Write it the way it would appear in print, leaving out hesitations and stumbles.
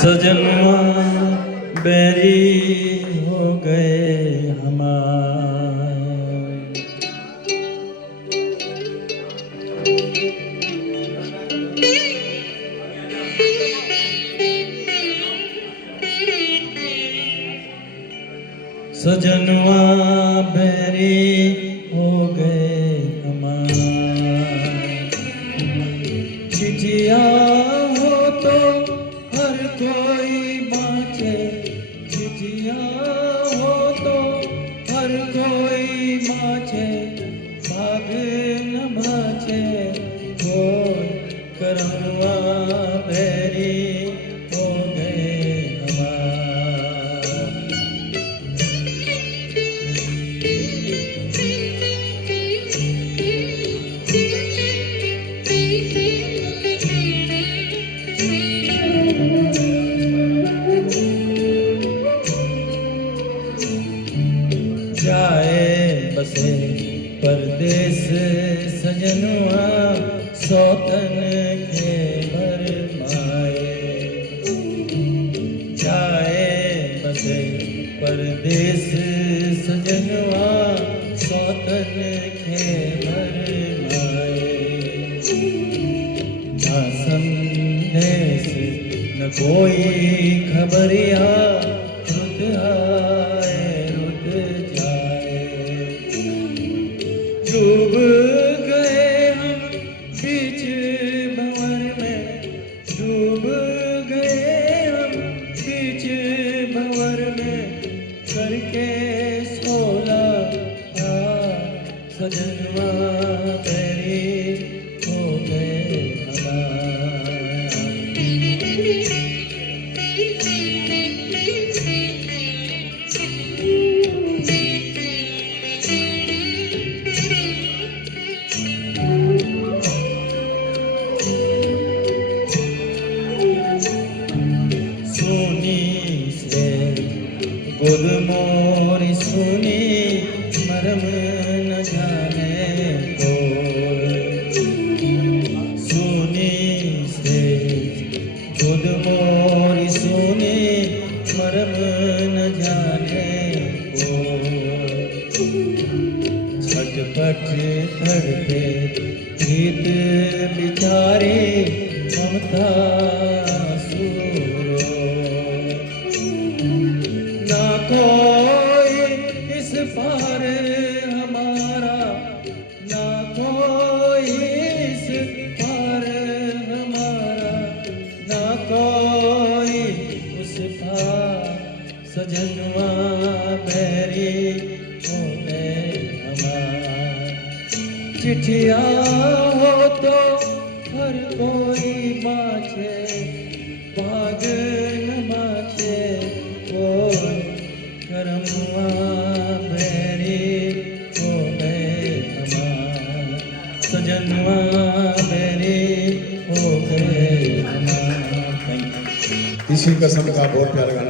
सजनवा बैरी हो गए हमार, सजनवा बैरी हो गए हमार। चिठिया हो तो हर कोई बाँचे, चिठिया हो तो हर कोई बाँचे, भाग न बाँचे कोई करमवा बैरी हो गए हमार। जाए बसे परदेस सजनवा सौतन के भरमाए, जाए बसे परदेस सजनवा सौतन के भरमाए। ना संदेश न कोई खबरिया, रुत आए रुत जाए। डूब गए हम बीच भंवर में, डूब गए हम बीच भंवर में, करके सोला सजनवा बैरी हो गए हमार। सुनी से गोद मोरी सुनी, मरम न जाने को। सुनी से गोद मोरी सुनी, मरम न जाने को। छटपट तड़पे गीत बिचारे, ममता सूरो। ना कोई इस पार हमारा, ना कोई इस पार हमारा, ना कोई उस पार। सजनवा बैरी हो गए हमार। चिठिया हो तो हर कोई बाँचे, भाग न बाँचे कोई करमवा बैरी हो गए हमार। सजनवा बैरी हो गए हमार। इसी किस्म का बहुत प्यारा गाना।